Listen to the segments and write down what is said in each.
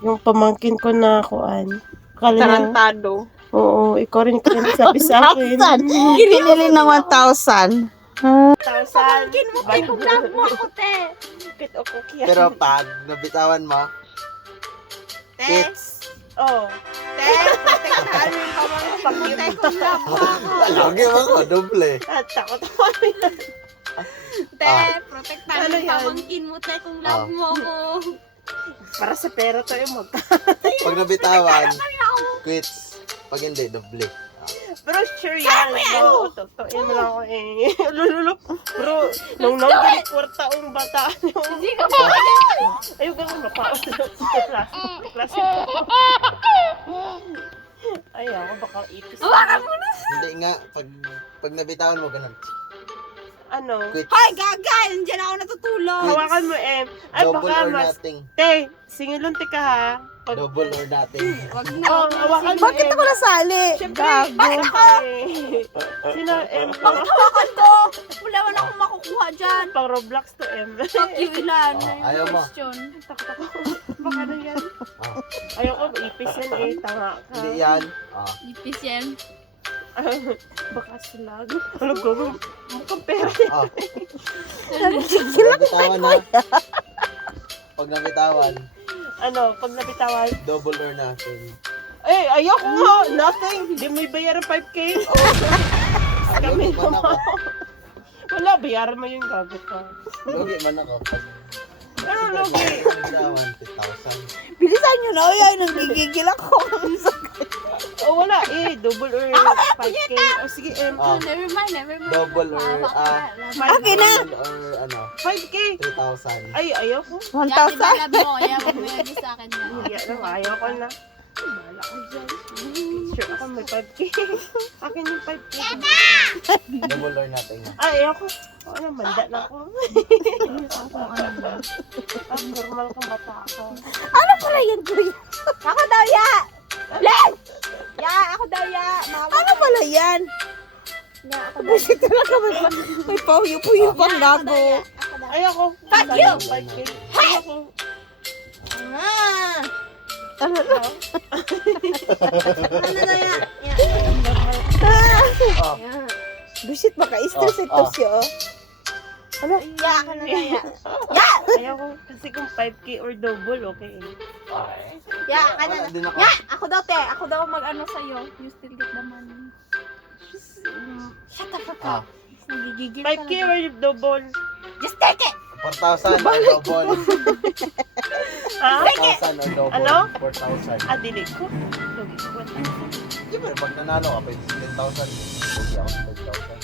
Yung pamangkin ko na kuan. Kala niya, Tarantado. oo, ikaw rin kaya sabi sa akin. 1,000. Binili ng 1,000. Pamangkin mo, te, kung love mo ako, te. Kit o kukya. Pero pag nabitawan mo, Te. Oh. Te, protektahan mo yung pamangkin mo, te, kung love mo ako. lagi mo ko, doble. At takot ako. Te, protektahan Ano yung yan? pamangkin mo, te, kung love mo ako. Para sa pera to yung Pag nabitawan, quits. Pag hindi, doble. Pero sure yan. Oo, totoo mo lang ako eh. Lululo. Bro, nung nangyari kwarta ang bata. Hindi ka ba? Ayaw ganun na pa. Klase. Ayaw, baka ipis. Hawakan mo na. Hindi nga, pag nabitawan mo, ganun. Ano? Quits. Hoy, gaga! Nandiyan ako natutulog. Hawakan mo eh. Ay, Double baka or mas... nothing. Te, singilunti ka ha. Pag... Double or nothing. Wag na. Oh, hawakan mo Bakit eh. ako nasali? Siyempre, Gago. bakit ka eh? Sino M? Bakit hawakan ko? Wala man akong makukuha dyan. Pang Roblox to M. Fuck you, Ilan. Ayaw mo. Question. Takot ako. Baka na yan. Ah, Ayoko, ipis yan eh. Tanga ka. hindi yan. Ipis yan. Baka slag. Ano gawin? Mukhang pera. Pag nabitawan na. Pag nabitawan, Ano, pag nabitawan? double or nothing. Eh, ayoko nga. Nothing. Hindi mo ibayaran 5K. Kami Lugi man ako. Wala, bayaran mo yung gagot ka. Lugi man ako. Pag Pero lugi. nabitawan, 10,000. Bilisan nyo na. Ay, nanggigigil ako. Oh, wala eh. Double or 5K. O sige, Ah, Never mind, never mind. double or, Okay na. double or, 5K. 3,000. Ay, ayoko. 1,000. Love mo, kaya wag mo yan sa akin na. Hindi na, ayoko na. Bahala ka dyan. Sure ako may 5K. Akin yung 5K. Double or nothing. Ay, ayoko. O ano, manda na ako. Normal kang bata ako. Ano pala yan, kuya? Ako daw, ya! Len! Ya, ako daw, ya! Ano pala yan? Ya, ako daw. Busit talaga. May pahuyo-puyo pang gago. Ayoko. Fuck you! 5K. Ayoko. Ano na? Ano na yan? Busit, maka-stress ito siya. Ano? Ya, ka na na, ya. Ayoko. Kasi kung 5K or double, okay. Ya, Wala din ako. Ako daw, te. Ako daw mag-ano sa'yo. You still get the money. Shut the fuck Ah, up. Nagigigil 5K or double? Just take it! 4,000 or double. Ha? 4,000 or double. Ano? 4,000. Ah, dili ko. Lugi ko. Di ba, pag nanalo ka, pwede 10,000. Lugi ako sa 5,000.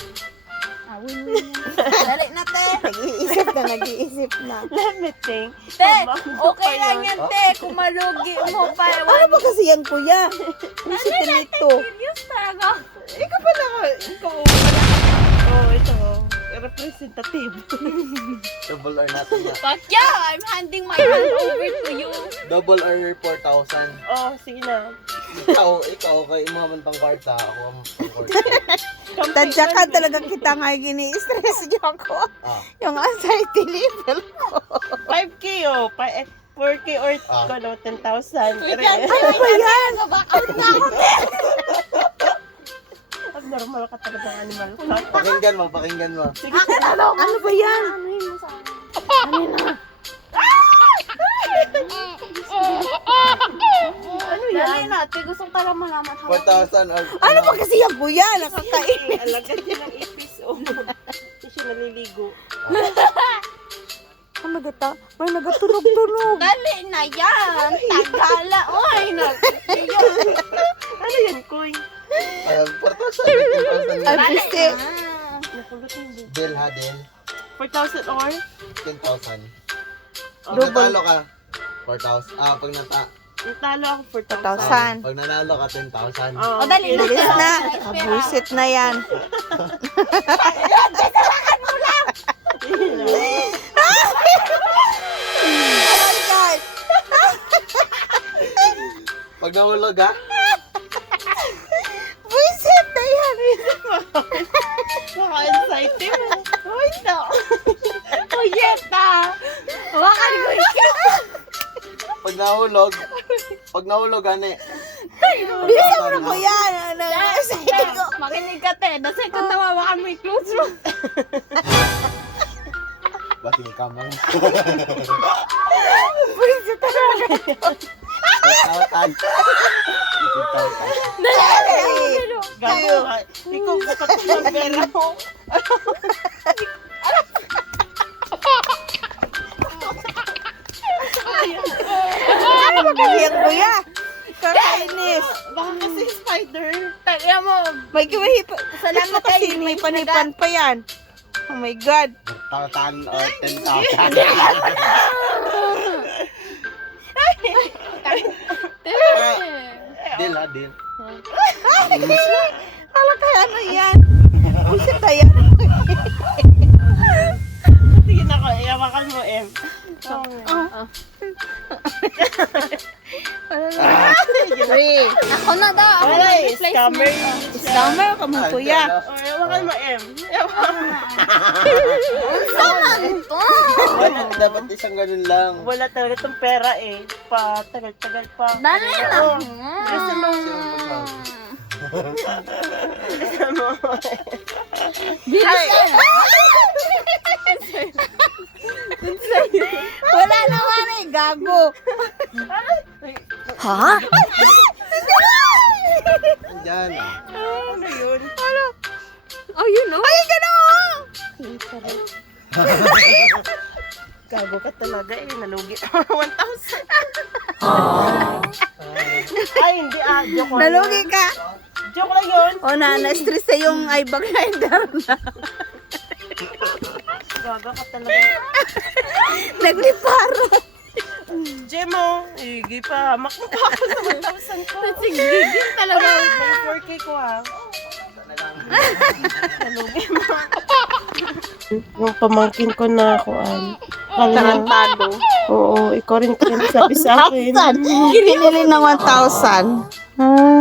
Ah, win-win yan. Dali na, te. Nag-iisip na. Let me think. Te, Mabang okay pa lang yun. yan, te. Kung malugi mo pa. Ano ba kasi yan, kuya? Busit nito. Serious talaga. Ikaw pala ka. Ikaw. Oh, ito. Representative. Double or nothing na. Fuck yeah! I'm handing my hand over to you. Double or 4,000. Oh, sige na. Ikaw, kay imaman pang kwarta. Ako ang pang kwarta. Tadya ka talaga kita nga gini-stress niyo ako. Ah, Yung anxiety level ko. 5K oh. 4K or Ah. ano, 10,000. Ano ba yan? Back-out na ako, te. Normal ka talaga ng animal ka. pakinggan mo, pakinggan mo. Sige. Ano ba yan? Anuhin mo sa akin. Ano Dali yan? na, te. Gustong ka lang malaman. 4,000 or... Ano ba kasi yan, kuya? Nakakain. Alagad niya ng ipis oh. Hindi siya naliligo. Ano may nagatunog-tunog. Dali na yan. Tagala. Oy, Ano yan, Koy? 4,000. Ay, piste. Nakulot hindi. Bill ha, din. 4,000 or? 10,000. Pag Double. natalo ka, 4,000. Pag Natalo ako 4,000. 1,000. pag nanalo ka, 10,000. O, dali na. Bilis na. Abusit na yan. Oh my God. Pag nahulog ha, Buisit na yan. Naka-excited. Uy, no. Oh, yeta. Hawakan ko ikaw. Pag nahulog, ani. Bilisan mo na po yan. Makinig ka, te. Dasay ka tawawakan mo yung close mo. Bating kamang. Buwisit talaga. 10,000. Gago ka. Ikaw kapatid ng pera mo. Magaling kuya. Kakainis. Baka kasi spider. Tagya mo. May kiwahipan. Salamat kasi may panipan pa yan. Oh my God. 10,000 or 10,000. Deal ha, deal. Kala kaya ano yan? Buwisit na yan. Sige na ko. Iyawakan mo, Em. Three. Ako na daw. Ako Wala na eh. Scammer. Scammer ka mo kuya. Oh, iyawakan mo, Em. Iyawakan mo. Wala, dapat isang ganun lang. Wala talaga itong pera eh. Tagal-tagal pa. Dali na. Oo. Kasi mo. Kasi mo. Bilis ka. Wala naman eh. Gago. Ha? Andyan. Ano yun? Oh, you know? Ay, gano'n. Gago ka talaga eh. Nalugi. 1,000. Ay, hindi ah. Joke lang. Nalugi ka. Joke lang yun. O na-stress sa yung eyebag rider na. Gago ka talaga. Nagliparo. Jemo, igi pa. Makuha ako sa 1,000 ko. Sigigil talaga. May 4K ko ah. Nalugi mo. Yung pamangkin ko na kuan. Kala, Tarantado. oo, ikaw rin kayo sabi sa akin. Kinili ng 1,000. Ah.